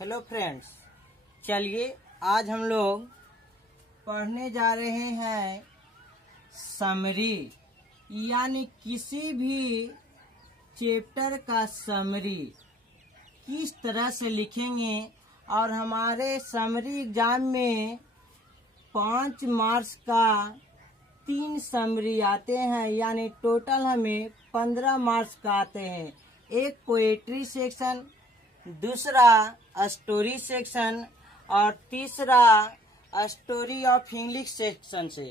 Hello friends, चलिए आज हम लोग पढ़ने जा रहे हैं समरी, यानी किसी भी चैप्टर का समरी किस तरह से लिखेंगे। और हमारे समरी एग्जाम में 5 मार्क्स का 3 समरी आते हैं, यानी टोटल हमें 15 मार्क्स का आते हैं। एक पोएट्री सेक्शन, दूसरा स्टोरी सेक्शन और तीसरा स्टोरी ऑफ इंग्लिश सेक्शन से।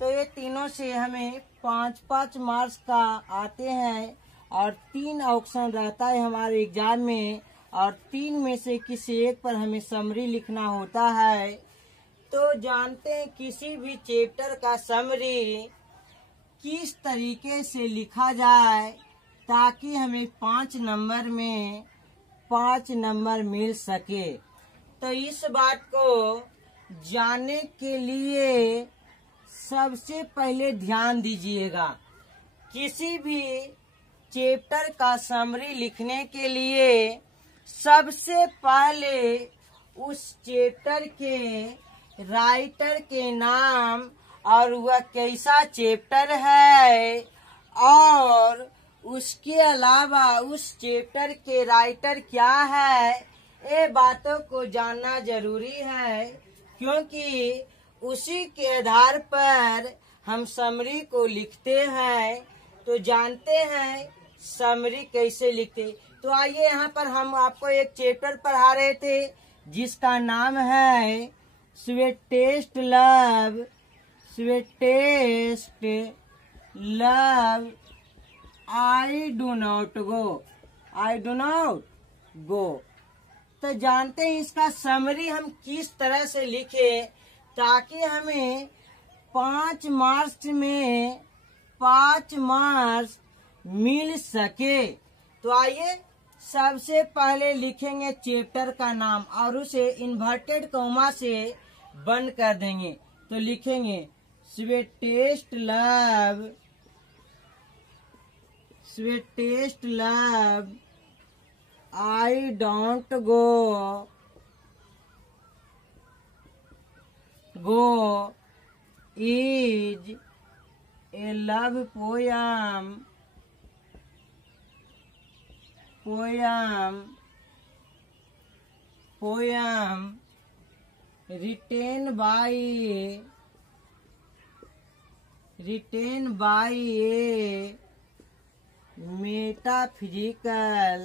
तो ये तीनों से हमें 5-5 मार्क्स का आते हैं और 3 ऑप्शन रहता है हमारे एग्जाम में, और 3 में से किसी एक पर हमें समरी लिखना होता है। तो जानते हैं किसी भी चैप्टर का समरी किस तरीके से लिखा जाए ताकि हमें 5 नंबर में 5 नंबर मिल सके। तो इस बात को जानने के लिए सबसे पहले ध्यान दीजिएगा, किसी भी चैप्टर का समरी लिखने के लिए सबसे पहले उस चैप्टर के राइटर के नाम और वह कैसा चैप्टर है, और उसके अलावा उस चैप्टर के राइटर क्या है, ये बातों को जानना जरूरी है, क्योंकि उसी के आधार पर हम समरी को लिखते हैं। तो जानते हैं समरी कैसे लिखते। तो आइए, यहाँ पर हम आपको एक चैप्टर पढ़ा रहे थे जिसका नाम है sweetest love, sweetest love I do not go, I do not गो। तो जानते हैं इसका समरी हम किस तरह से लिखे ताकि हमें 5 मार्क्स में 5 मार्क्स मिल सके। तो आइए, सबसे पहले लिखेंगे चैप्टर का नाम और उसे इन्वर्टेड कॉमा से बंद कर देंगे। तो लिखेंगे sweetest love, sweetest love I don't go, go is a love poem, poem, poem written by a metaphysical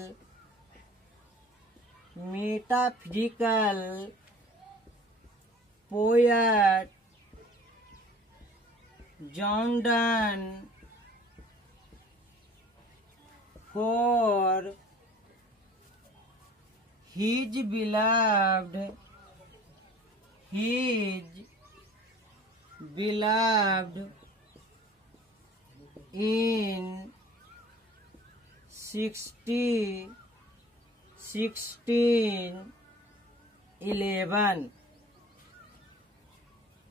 poet John Donne for his beloved in 1611।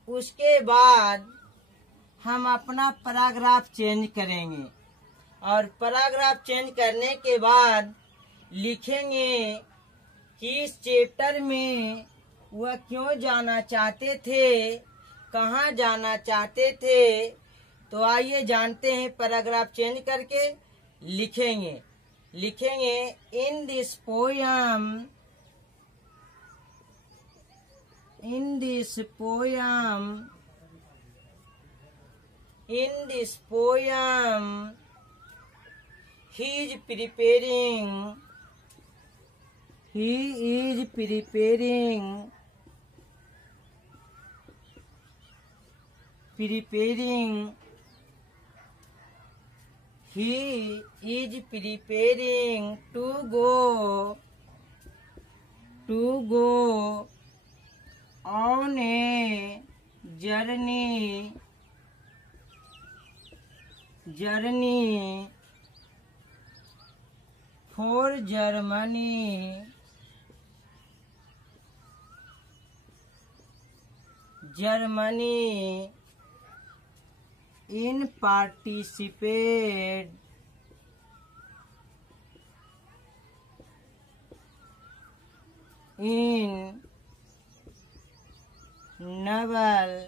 उसके बाद हम अपना पैराग्राफ चेंज करेंगे, और पैराग्राफ चेंज करने के बाद लिखेंगे कि इस चैप्टर में वह क्यों जाना चाहते थे, कहाँ जाना चाहते थे। तो आइए जानते हैं, पैराग्राफ चेंज करके लिखेंगे in this poem, in this poem he is preparing to go on a journey for Germany in participate in novel,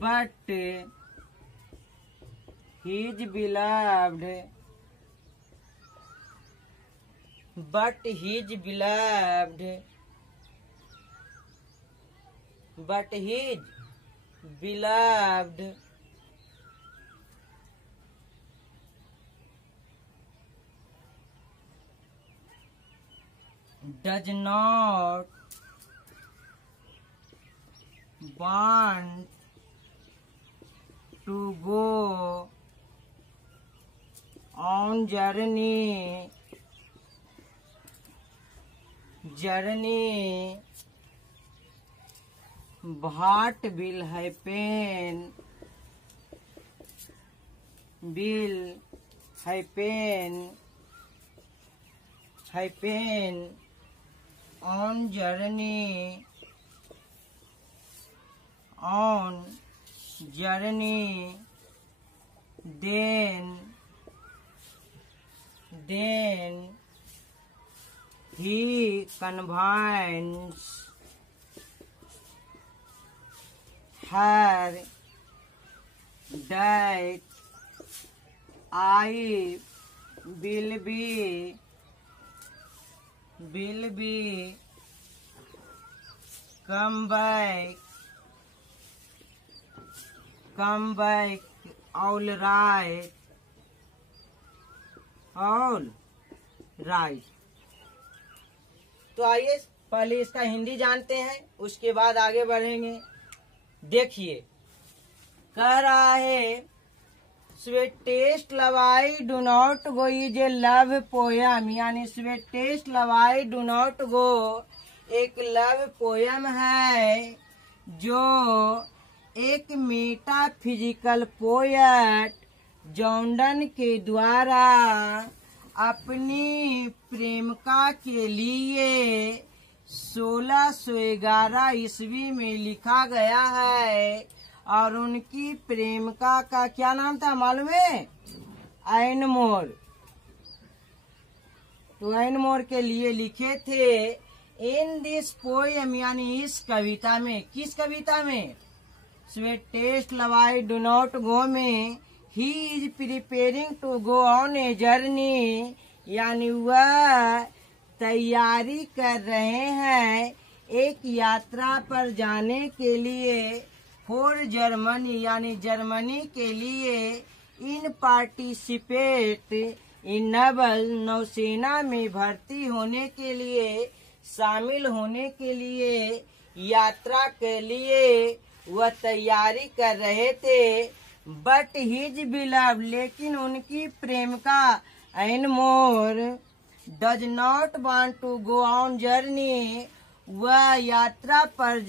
but his beloved does not want to go on journey what will happen on journey then he convinces her that I will be come back all right. तो आइए पहले इसका हिंदी जानते हैं, उसके बाद आगे बढ़ेंगे। देखिए, कह रहा है sweetest love I do not go is a love poem, यानी sweetest love I do not go एक लव पोयम है जो एक मेटाफिजिकल पोएट जॉर्डन के द्वारा अपनी प्रेमिका के लिए 1611 ईस्वी में लिखा गया है। और उनकी प्रेमिका का क्या नाम था मालूम है? एन मोर। तो एन मोर के लिए लिखे थे इन दिस पोएम, यानी इस कविता में। किस कविता में? Sweetest love I do not go में ही is preparing to go on a journey, यानी वह तैयारी कर रहे हैं एक यात्रा पर जाने के लिए फॉर जर्मनी, यानी जर्मनी के लिए। इन पार्टिसिपेट इन नवल, नौसेना में भर्ती होने के लिए, शामिल होने के लिए, यात्रा के लिए वह तैयारी कर रहे थे। बट हिज बिलव, लेकिन उनकी प्रेमिका Anne More does not want to go on journey, वह यात्रा पर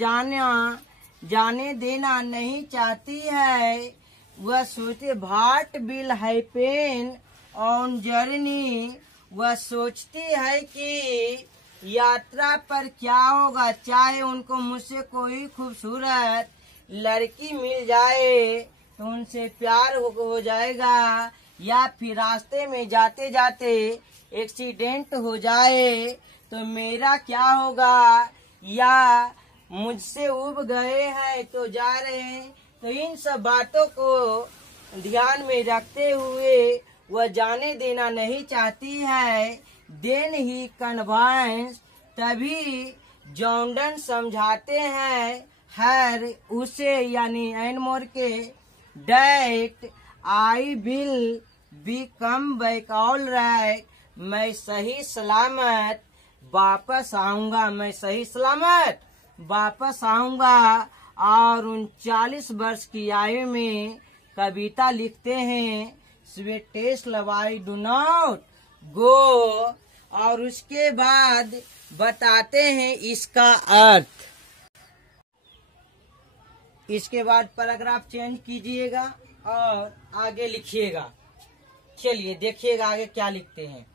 जाने देना नहीं चाहती है। वह सोचे भाट विल हैपन ऑन जर्नी, वह सोचती है कि यात्रा पर क्या होगा, चाहे उनको मुझसे कोई खूबसूरत लड़की मिल जाए तो उनसे प्यार हो जाएगा, या फिर रास्ते में जाते जाते एक्सीडेंट हो जाए तो मेरा क्या होगा, या मुझसे उब गए हैं तो जा रहे हैं। तो इन सब बातों को ध्यान में रखते हुए वह जाने देना नहीं चाहती है। देन ही कन्वाइंस, तभी जॉर्डन समझाते हैं हर उसे, यानी एन मोर के, that I will be come back all right, मैं सही सलामत वापस आऊंगा, मैं सही सलामत वापस आऊंगा। और 39 वर्ष की आयु में कविता लिखते हैं sweetest love I do not गो, और उसके बाद बताते हैं इसका अर्थ। इसके बाद पैराग्राफ चेंज कीजिएगा और आगे लिखिएगा। चलिए देखिएगा आगे क्या लिखते हैं।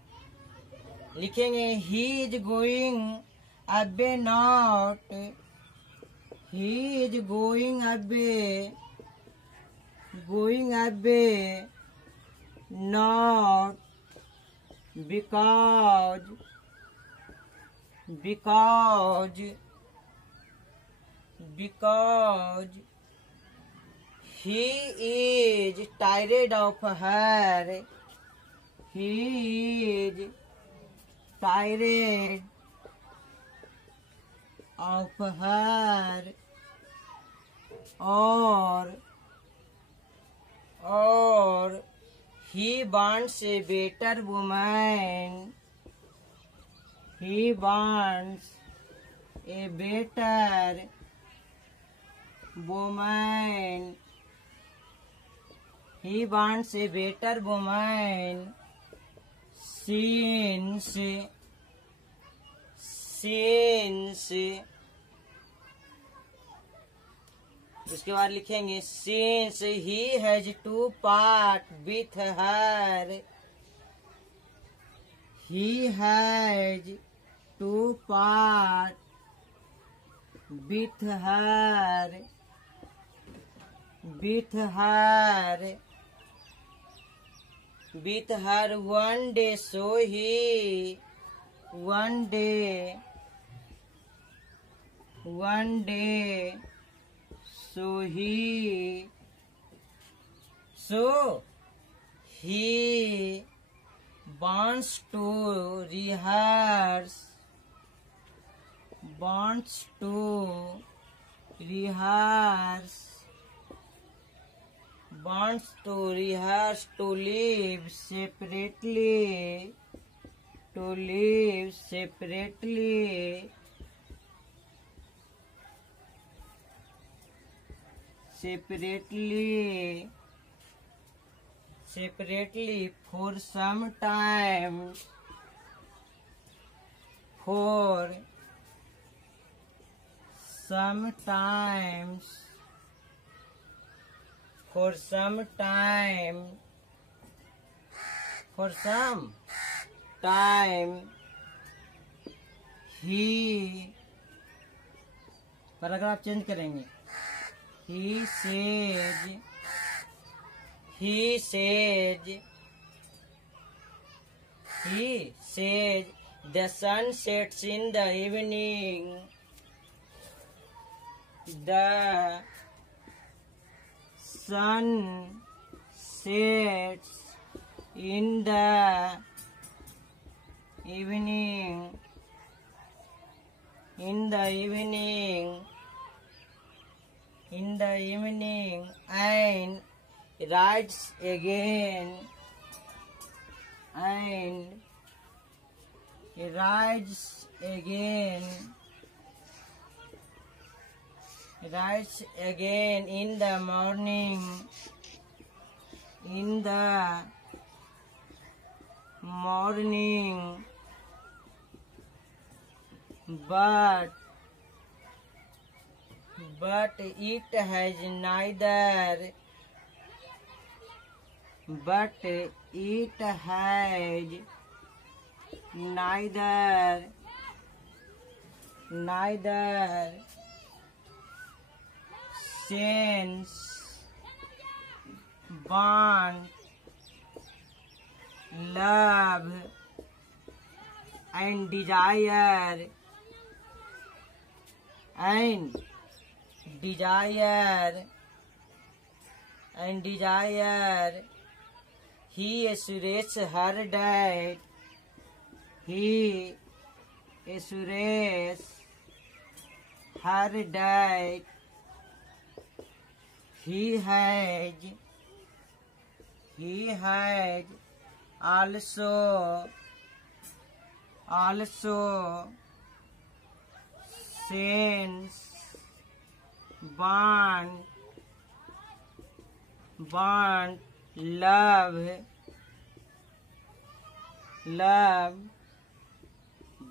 लिखेंगे ही इज गोइंग अबे नॉट, ही इज गोइंग अबे not because because he is tired of her. He is tired of her. Or he wants a better woman. He wants a better woman. He wants a better woman since उसके बाद लिखेंगे since he has to part with her. He has to part with her. One day, so he wants to rehearse to live separately for some time. For some time he, paragraph change करेंगे. He says the sun sets in the evening. The sun sets in the evening. And rises again. In the morning. But it has neither sense, want, love, and desire. He assures her that he has also sense, want, love,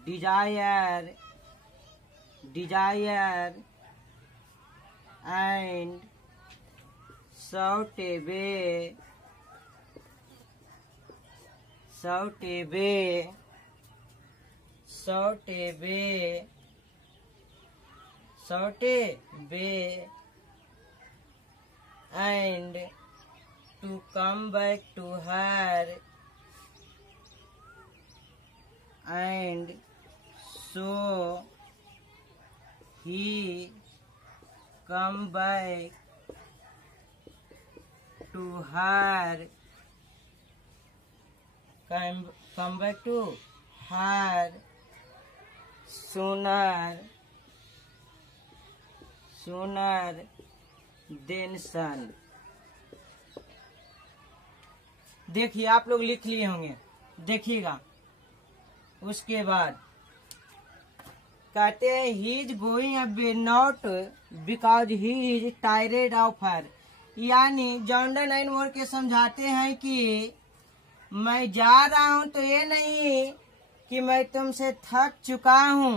desire, and sought away and to come back to her, and so he come back to her come back to her sooner than sun। देखिए आप लोग लिख लिए होंगे, देखिएगा। उसके बाद कहते हैं he is going away not because he is tired of her, यानी जॉर्डन लाइन मोर के समझाते हैं कि मैं जा रहा हूं तो ये नहीं कि मैं तुमसे थक चुका हूं,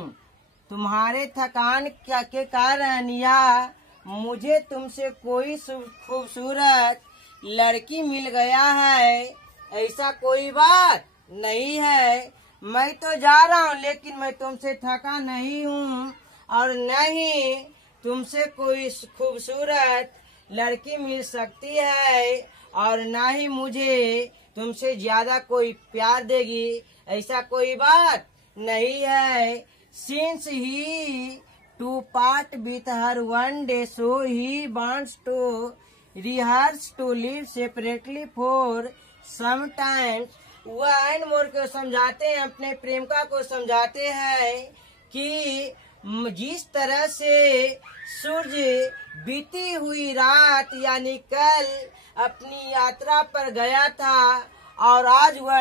तुम्हारे थकान के कारण या मुझे तुमसे कोई खूबसूरत लड़की मिल गया है, ऐसा कोई बात नहीं है। मैं तो जा रहा हूँ लेकिन मैं तुमसे थका नहीं हूँ और न ही तुमसे कोई खूबसूरत लड़की मिल सकती है और न ही मुझे तुमसे ज्यादा कोई प्यार देगी, ऐसा कोई बात नहीं है। Since he to part with her one day, so he wants to rehearse to live separately for some time। वह एंड मोर को समझाते हैं, अपने प्रेमिका को समझाते हैं कि जिस तरह से सूर्य बीती हुई रात यानी कल अपनी यात्रा पर गया था और आज वह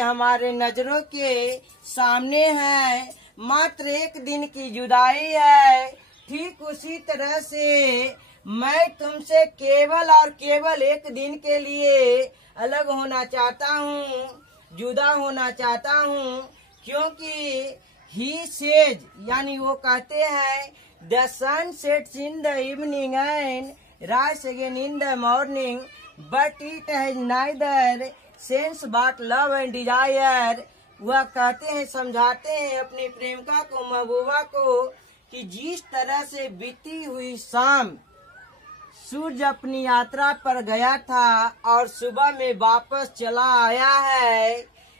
हमारे नजरों के सामने है, मात्र एक दिन की जुदाई है, ठीक उसी तरह से मैं तुमसे केवल और केवल एक दिन के लिए अलग होना चाहता हूँ, जुदा होना चाहता हूँ। क्योंकि ही सेज यानी वो कहते हैं the sun sets in the evening and rise again in the morning but it has neither sense but love and desire. वह कहते हैं, समझाते हैं अपनी प्रेमिका को, महबूबा को, कि जिस तरह से बीती हुई शाम सूर्य अपनी यात्रा पर गया था और सुबह में वापस चला आया है,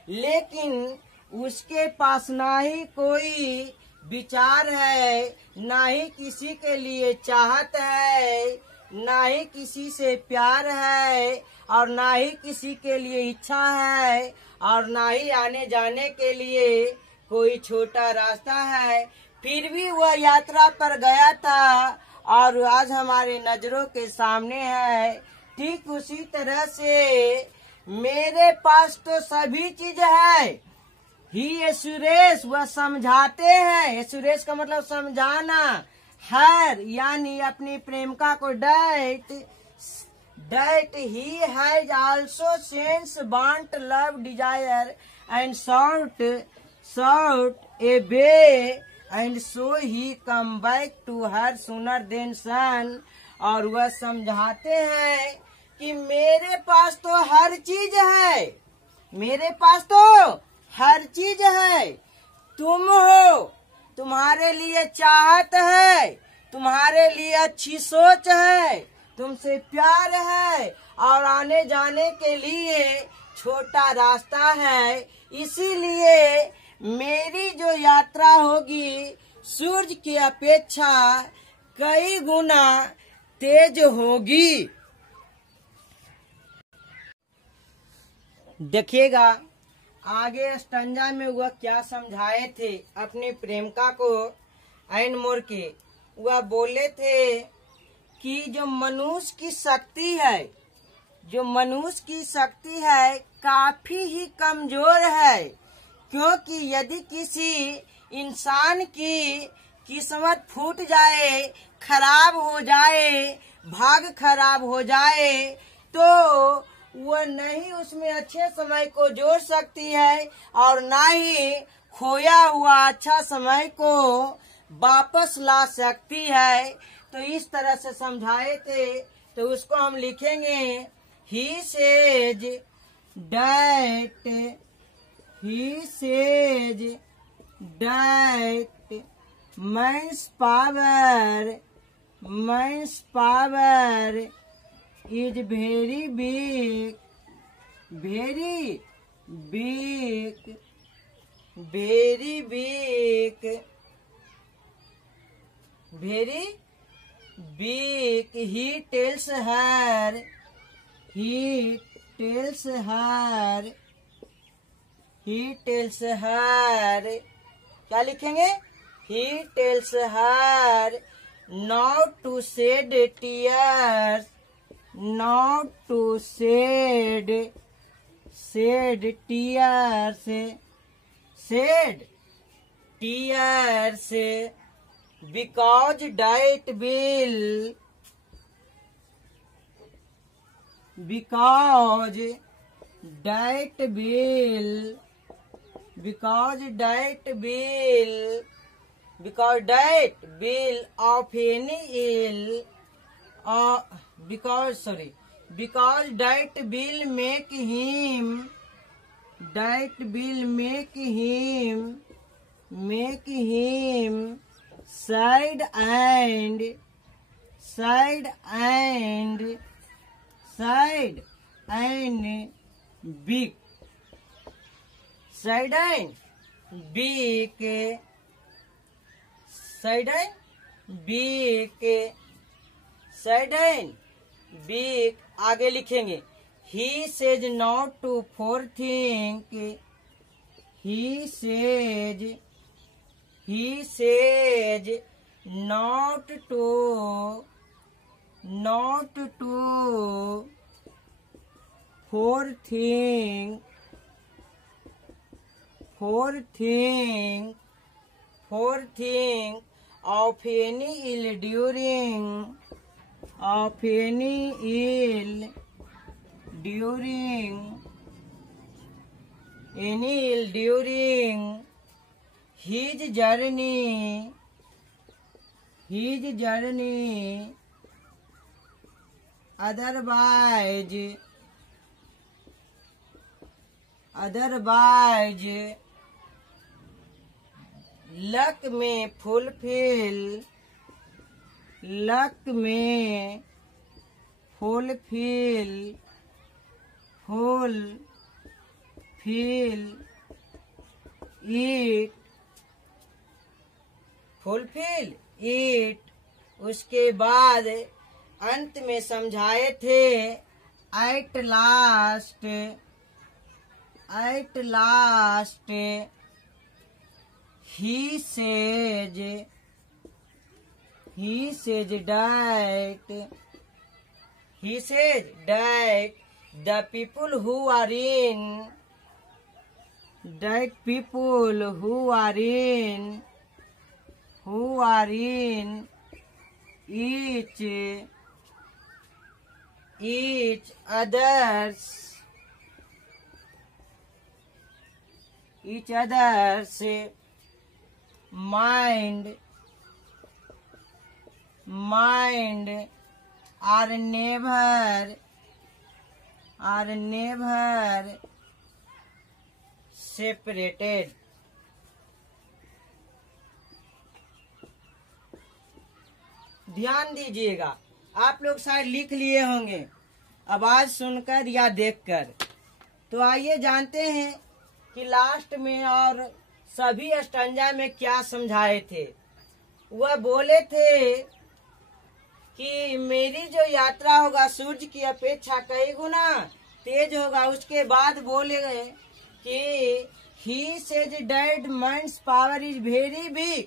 लेकिन उसके पास ना ही कोई विचार है, ना ही किसी के लिए चाहत है, ना ही किसी से प्यार है और ना ही किसी के लिए इच्छा है और ना ही आने जाने के लिए कोई छोटा रास्ता है। फिर भी वह यात्रा पर गया था और आज हमारे नजरों के सामने है। ठीक उसी तरह से मेरे पास तो सभी चीज है। ही सुरेश वह समझाते हैं, सुरेश का मतलब समझाना, हर यानी अपनी प्रेमिका को that he has also sense want love desire and sought a way and so he come back to her sooner than sun। और वह समझाते हैं कि मेरे पास तो हर चीज है, मेरे पास तो हर चीज है, तुम हो, तुम्हारे लिए चाहत है, तुम्हारे लिए अच्छी सोच है, तुमसे प्यार है और आने जाने के लिए छोटा रास्ता है। इसीलिए मेरी जो यात्रा होगी सूर्य की अपेक्षा कई गुना तेज होगी। देखिएगा आगे स्टंजा में वह क्या समझाए थे अपनी प्रेमिका को एंड मोर के। वह बोले थे कि जो मनुष्य की शक्ति है, जो मनुष्य की शक्ति है काफी ही कमजोर है, क्योंकि यदि किसी इंसान की किस्मत फूट जाए, खराब हो जाए, भाग खराब हो जाए तो वह नहीं उसमें अच्छे समय को जोड़ सकती है और ना ही खोया हुआ अच्छा समय को वापस ला सकती है। तो इस तरह से समझाए थे, तो उसको हम लिखेंगे he says that man's power is very big very big, very big. He tells her, he tells her, he tells her, क्या लिखेंगे? He tells her not to shed tears, not to shed tears, shed tears, because that will, because that will, because that will, because that will of any ill, because that will make him, that will make him sad and big, sad and big, sad and big, sad and big. आगे लिखेंगे, he says not to forethink, he says not to forethink of any ill during, of any ill during, any ill during his journey, otherwise luck may fulfill, fulfill it. उसके बाद अंत में समझाए थे, at last he says that the people who are in, each other's mind are never separated. ध्यान दीजिएगा, आप लोग शायद लिख लिए होंगे आवाज सुनकर या देखकर। तो आइए जानते हैं कि लास्ट में और सभी स्टैंजा में क्या समझाए थे। वह बोले थे कि मेरी जो यात्रा होगा सूर्य की अपेक्षा कई गुना तेज होगा। उसके बाद बोले गए कि he says dead minds power is very big.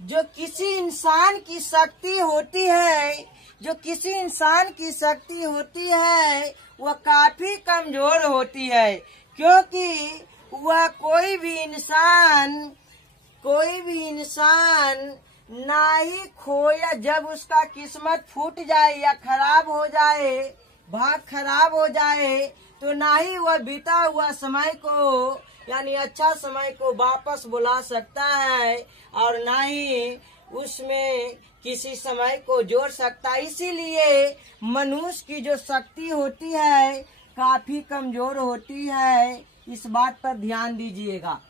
जो किसी इंसान की शक्ति होती है, वह काफी कमजोर होती है, क्योंकि वह कोई भी इंसान ना ही खोया, जब उसका किस्मत फूट जाए या खराब हो जाए, भाग खराब हो जाए, तो ना ही वह बीता हुआ समय को यानी अच्छा समय को वापस बुला सकता है और ना ही उसमें किसी समय को जोड़ सकता है। इसीलिए मनुष्य की जो शक्ति होती है काफी कमजोर होती है। इस बात पर ध्यान दीजिएगा।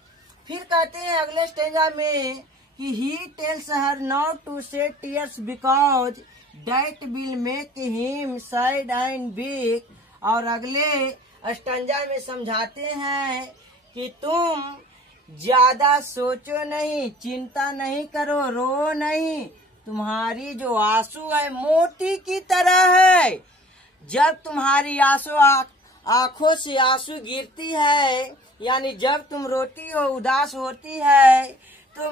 फिर कहते हैं अगले स्टेंजा में कि he tells her not to shed tears because that will make him sad and weak. और अगले स्टेंजा में समझाते हैं कि तुम ज्यादा सोचो नहीं, चिंता नहीं करो, रो नहीं। तुम्हारी जो आंसू है मोती की तरह है। जब तुम्हारी आंखों से आंसू गिरती है, यानी जब तुम रोती हो, उदास होती है, तो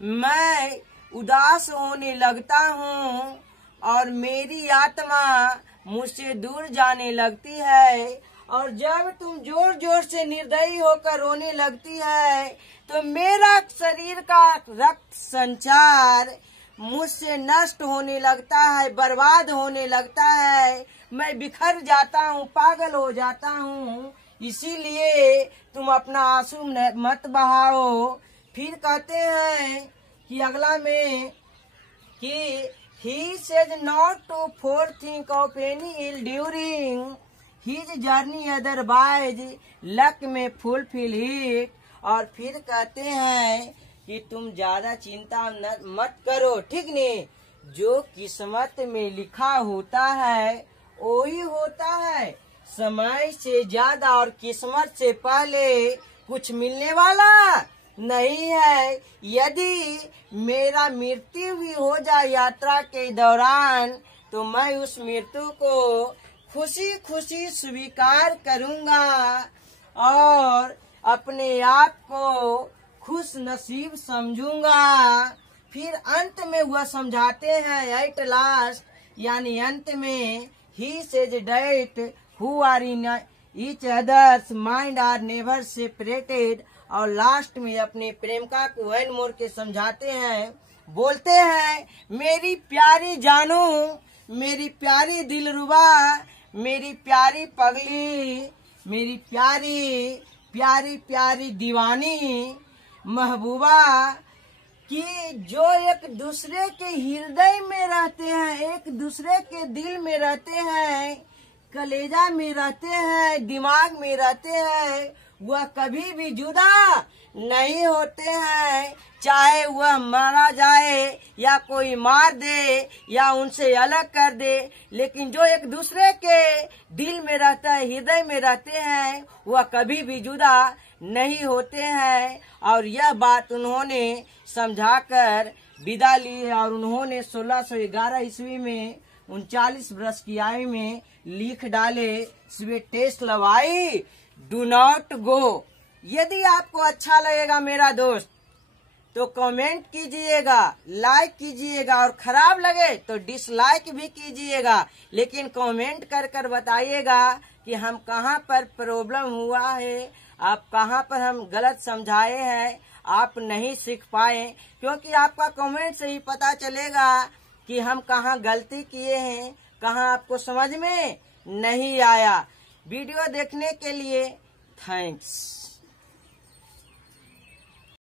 मैं उदास होने लगता हूँ और मेरी आत्मा मुझसे दूर जाने लगती है। और जब तुम जोर जोर से निर्दयी होकर रोने लगती है, तो मेरा शरीर का रक्त संचार मुझसे नष्ट होने लगता है, बर्बाद होने लगता है। मैं बिखर जाता हूँ, पागल हो जाता हूँ। इसीलिए तुम अपना आंसू मत बहाओ। फिर कहते हैं कि अगला में कि he says not to forethink of any ill during his journey, otherwise luck may fulfill it। और फिर कहते हैं कि तुम ज्यादा चिंता मत करो, ठीक नहीं। जो किस्मत में लिखा होता है वही होता है। समय से ज्यादा और किस्मत से पहले कुछ मिलने वाला नहीं है। यदि मेरा मृत्यु भी हो जाए यात्रा के दौरान, तो मैं उस मृत्यु को खुशी खुशी स्वीकार करूंगा और अपने आप को खुश नसीब समझूंगा। फिर अंत में वह समझाते हैं, एट लास्ट, यानी अंत में, he says that who are in each others mind are never separated. और लास्ट में अपने प्रेमिका को एन मोर के समझाते हैं, बोलते हैं, मेरी प्यारी जानू, मेरी प्यारी दिलरुबा, मेरी प्यारी पगली, मेरी प्यारी प्यारी प्यारी दीवानी महबूबा, कि जो एक दूसरे के हृदय में रहते हैं, एक दूसरे के दिल में रहते हैं, कलेजा में रहते हैं, दिमाग में रहते हैं, वह कभी भी जुदा नहीं होते हैं। चाहे वह मारा जाए या कोई मार दे या उनसे अलग कर दे, लेकिन जो एक दूसरे के दिल में रहता है, हृदय में रहते हैं, वह कभी भी जुदा नहीं होते हैं। और यह बात उन्होंने समझाकर विदा ली है। और उन्होंने 1611 ईस्वी में 39 वर्ष की आयु में लिख डाले, sweetest love I, do not go. यदि आपको अच्छा लगेगा मेरा दोस्त, तो कमेंट कीजिएगा, लाइक कीजिएगा, और खराब लगे तो डिसलाइक भी कीजिएगा। लेकिन कमेंट कर कर बताइएगा कि हम कहाँ पर प्रॉब्लम हुआ है, आप कहाँ पर हम गलत समझाए हैं, आप नहीं सीख पाए। क्योंकि आपका कमेंट से ही पता चलेगा कि हम कहाँ गलती किए हैं, कहाँ आपको समझ में नहीं आया। वीडियो देखने के लिए थैंक्स।